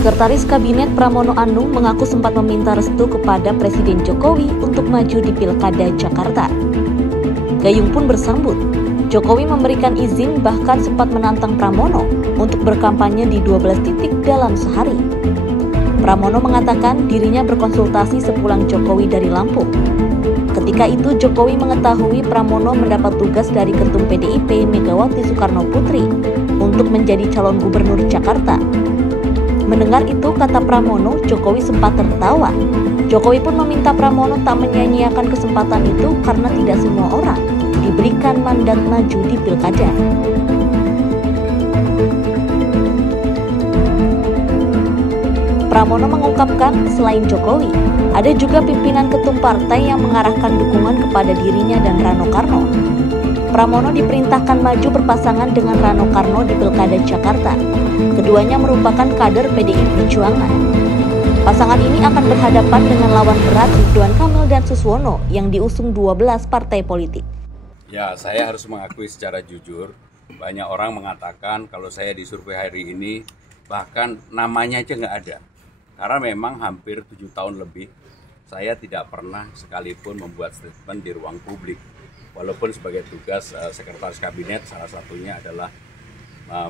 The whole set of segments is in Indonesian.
Sekretaris Kabinet Pramono Anung mengaku sempat meminta restu kepada Presiden Jokowi untuk maju di Pilkada Jakarta. Gayung pun bersambut. Jokowi memberikan izin bahkan sempat menantang Pramono untuk berkampanye di 12 titik dalam sehari. Pramono mengatakan dirinya berkonsultasi sepulang Jokowi dari Lampung. Ketika itu Jokowi mengetahui Pramono mendapat tugas dari Ketum PDIP Megawati Soekarno Putri untuk menjadi calon gubernur Jakarta. Mendengar itu, kata Pramono, Jokowi sempat tertawa. Jokowi pun meminta Pramono tak menyia-nyiakan kesempatan itu karena tidak semua orang diberikan mandat maju di pilkada. Pramono mengungkapkan selain Jokowi, ada juga pimpinan ketum partai yang mengarahkan dukungan kepada dirinya dan Rano Karno. Pramono diperintahkan maju berpasangan dengan Rano Karno di Pilkada Jakarta. Keduanya merupakan kader PDI Perjuangan. Pasangan ini akan berhadapan dengan lawan berat Ridwan Kamil dan Suswono yang diusung 12 partai politik. Ya, saya harus mengakui secara jujur, banyak orang mengatakan kalau saya di survei hari ini bahkan namanya aja nggak ada. Karena memang hampir 7 tahun lebih saya tidak pernah sekalipun membuat statement di ruang publik. Walaupun sebagai tugas Sekretaris Kabinet, salah satunya adalah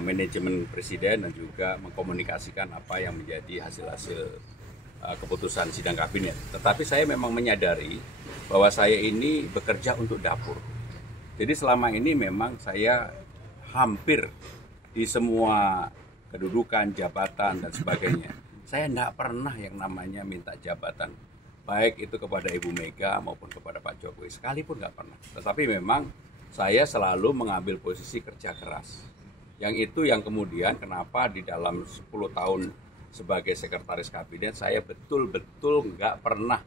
manajemen Presiden dan juga mengkomunikasikan apa yang menjadi hasil-hasil keputusan sidang Kabinet. Tetapi saya memang menyadari bahwa saya ini bekerja untuk dapur. Jadi selama ini memang saya hampir di semua kedudukan, jabatan, dan sebagainya. Saya tidak pernah yang namanya minta jabatan. Baik itu kepada Ibu Mega maupun kepada Pak Jokowi, sekalipun nggak pernah. Tetapi memang saya selalu mengambil posisi kerja keras. Yang itu yang kemudian kenapa di dalam 10 tahun sebagai Sekretaris Kabinet saya betul-betul nggak pernah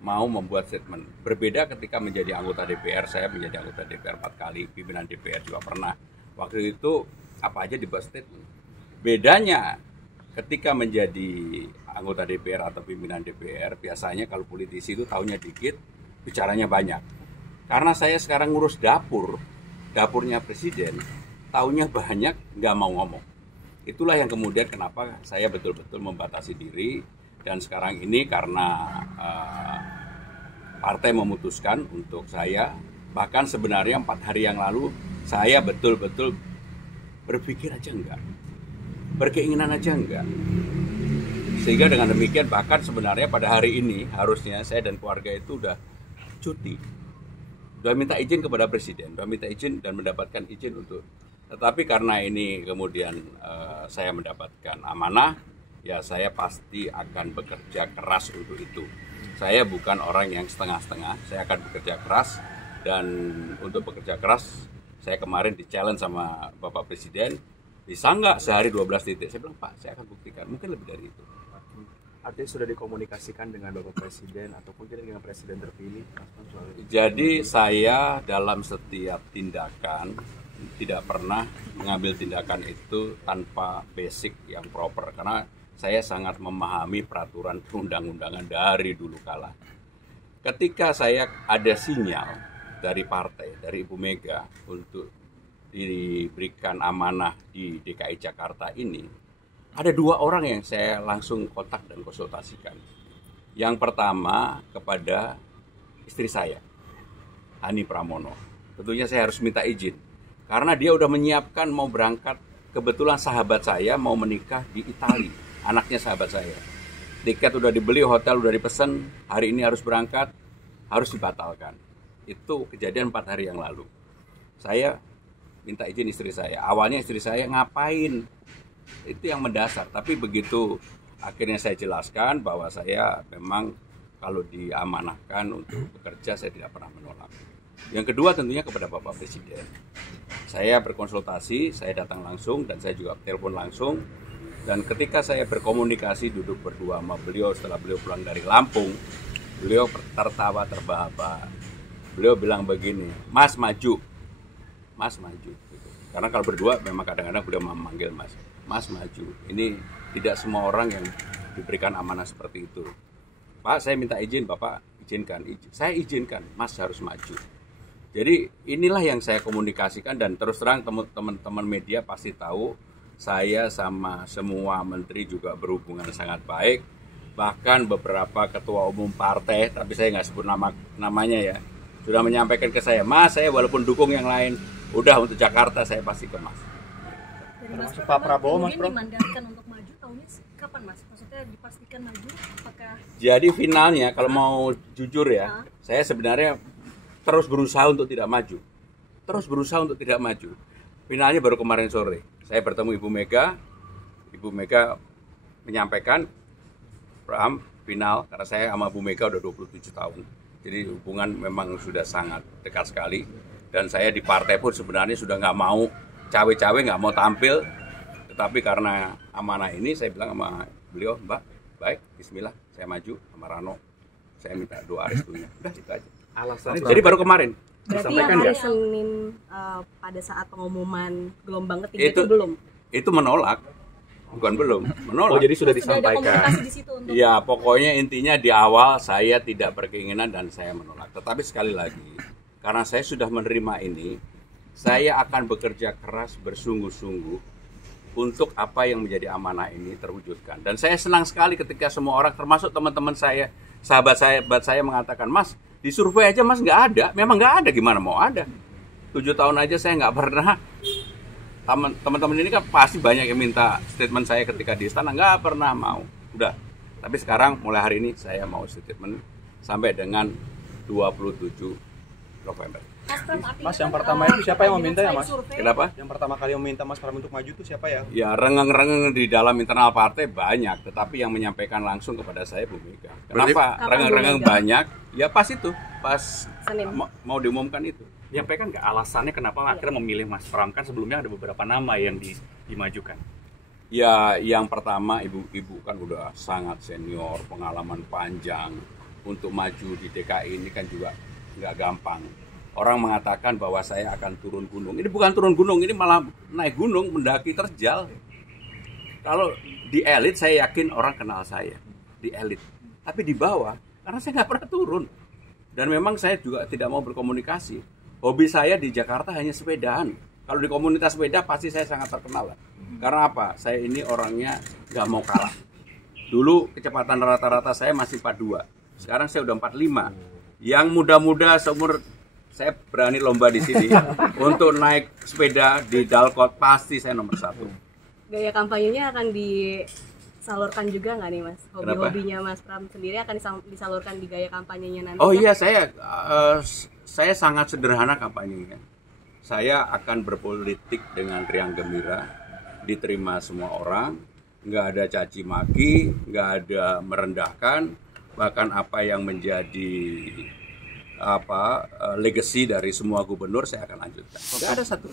mau membuat statement. Berbeda ketika menjadi anggota DPR, saya menjadi anggota DPR 4 kali, pimpinan DPR juga pernah. Waktu itu apa aja dibuat statement. Bedanya ketika menjadi anggota DPR atau pimpinan DPR, biasanya kalau politisi itu tahunya dikit, bicaranya banyak. Karena saya sekarang ngurus dapurnya Presiden, tahunya banyak, nggak mau ngomong. Itulah yang kemudian kenapa saya betul-betul membatasi diri, dan sekarang ini karena partai memutuskan untuk saya, bahkan sebenarnya 4 hari yang lalu, saya betul-betul berpikir aja enggak. Berkeinginan aja enggak. Sehingga dengan demikian bahkan sebenarnya pada hari ini harusnya saya dan keluarga itu udah cuti. Udah minta izin kepada Presiden, udah minta izin dan mendapatkan izin untuk. Tetapi karena ini kemudian saya mendapatkan amanah, ya saya pasti akan bekerja keras untuk itu. Saya bukan orang yang setengah-setengah, saya akan bekerja keras. Dan untuk bekerja keras, saya kemarin di-challenge sama Bapak Presiden, bisa nggak sehari 12 titik? Saya bilang, Pak, saya akan buktikan, mungkin lebih dari itu. Artinya sudah dikomunikasikan dengan Bapak Presiden ataupun dengan Presiden terpilih? Jadi saya dalam setiap tindakan tidak pernah mengambil tindakan itu tanpa basic yang proper. Karena saya sangat memahami peraturan perundang-undangan dari dulu kala. Ketika saya ada sinyal dari partai, dari Ibu Mega untuk diberikan amanah di DKI Jakarta ini, ada 2 orang yang saya langsung kontak dan konsultasikan. Yang pertama kepada istri saya, Hani Pramono. Tentunya saya harus minta izin, karena dia udah menyiapkan mau berangkat. Kebetulan sahabat saya mau menikah di Italia, anaknya sahabat saya. Tiket udah dibeli, hotel udah dipesan, hari ini harus berangkat, harus dibatalkan. Itu kejadian 4 hari yang lalu. Saya minta izin istri saya. Awalnya istri saya ngapain? Itu yang mendasar. Tapi begitu akhirnya saya jelaskan bahwa saya memang kalau diamanahkan untuk bekerja, saya tidak pernah menolak. Yang kedua tentunya kepada Bapak Presiden. Saya berkonsultasi, saya datang langsung dan saya juga telepon langsung. Dan ketika saya berkomunikasi duduk berdua sama beliau setelah beliau pulang dari Lampung, beliau tertawa terbahak-bahak. Beliau bilang begini, Mas maju. Mas maju. Karena kalau berdua memang kadang-kadang beliau memanggil Mas. Mas maju. Ini tidak semua orang yang diberikan amanah seperti itu. Pak, saya minta izin, Bapak izinkan. Saya izinkan, Mas harus maju. Jadi inilah yang saya komunikasikan, dan terus terang teman-teman media pasti tahu saya sama semua menteri juga berhubungan sangat baik. Bahkan beberapa ketua umum partai, tapi saya nggak sebut namanya ya, sudah menyampaikan ke saya, Mas, saya walaupun dukung yang lain, udah untuk Jakarta saya pasti ke Mas. Termasuk Pak Prabowo, Mas Bro, dimandatkan untuk maju tahunnya kapan, Mas? Maksudnya dipastikan maju? Apakah? Jadi finalnya, kalau mau jujur ya, saya sebenarnya terus berusaha untuk tidak maju. Terus berusaha untuk tidak maju. Finalnya baru kemarin sore. Saya bertemu Ibu Mega. Ibu Mega menyampaikan, Bram, final, karena saya sama Bu Mega udah 27 tahun. Jadi hubungan memang sudah sangat dekat sekali. Dan saya di partai pun sebenarnya sudah nggak mau cawe-cawe, nggak mau tampil. Tetapi karena amanah ini, saya bilang sama beliau, Mbak, baik, bismillah, saya maju sama Rano. Saya minta doa restunya. Udah, itu aja. Alasannya Jadi baru kemarin. Berarti yang hari Senin pada saat pengumuman gelombang ketiga itu belum? Itu menolak. Bukan belum, menolak. Oh, jadi sudah Sudah ada disampaikan. komunikasi di situ untuk Ya, pokoknya intinya di awal saya tidak berkeinginan dan saya menolak. Tetapi sekali lagi, karena saya sudah menerima ini, saya akan bekerja keras bersungguh-sungguh untuk apa yang menjadi amanah ini terwujudkan. Dan saya senang sekali ketika semua orang, termasuk teman-teman saya, sahabat saya mengatakan, Mas, di survei aja Mas nggak ada. Memang nggak ada, gimana mau ada? 7 tahun aja saya nggak pernah. Teman-teman ini kan pasti banyak yang minta statement saya ketika di istana, nggak pernah mau. Udah. Tapi sekarang mulai hari ini saya mau statement sampai dengan 27 November. Mas, yang pertama itu siapa yang meminta ya, Mas? Kenapa? Yang pertama kali meminta Mas Pram untuk maju itu siapa ya? Ya, rengeng-rengeng di dalam internal partai banyak, tetapi yang menyampaikan langsung kepada saya Bu Mega. Kenapa rengeng-rengeng banyak? Ya pas itu, pas mau diumumkan itu. Menyampaikan nggak alasannya kenapa akhirnya memilih Mas Pram? Kan sebelumnya ada beberapa nama yang dimajukan. Ya, yang pertama ibu-ibu kan udah sangat senior, pengalaman panjang. Untuk maju di DKI ini kan juga nggak gampang. Orang mengatakan bahwa saya akan turun gunung. Ini bukan turun gunung, ini malah naik gunung, mendaki terjal. Kalau di elit saya yakin orang kenal saya, di elit. Tapi di bawah, karena saya nggak pernah turun. Dan memang saya juga tidak mau berkomunikasi. Hobi saya di Jakarta hanya sepedaan. Kalau di komunitas sepeda pasti saya sangat terkenal. Karena apa? Saya ini orangnya nggak mau kalah. Dulu kecepatan rata-rata saya masih 42. Sekarang saya udah 45. Yang muda-muda seumur saya berani lomba di sini untuk naik sepeda di Dalkot, pasti saya nomor 1. Gaya kampanyenya akan disalurkan juga nggak nih, Mas? Hobi-hobinya Mas Pram sendiri akan disalurkan di gaya kampanyenya nanti? Oh iya, saya sangat sederhana kampanyenya. Saya akan berpolitik dengan riang gembira, diterima semua orang, nggak ada caci maki, nggak ada merendahkan, bahkan apa yang menjadi legacy dari semua gubernur saya akan lanjutkan. Nggak ada satu.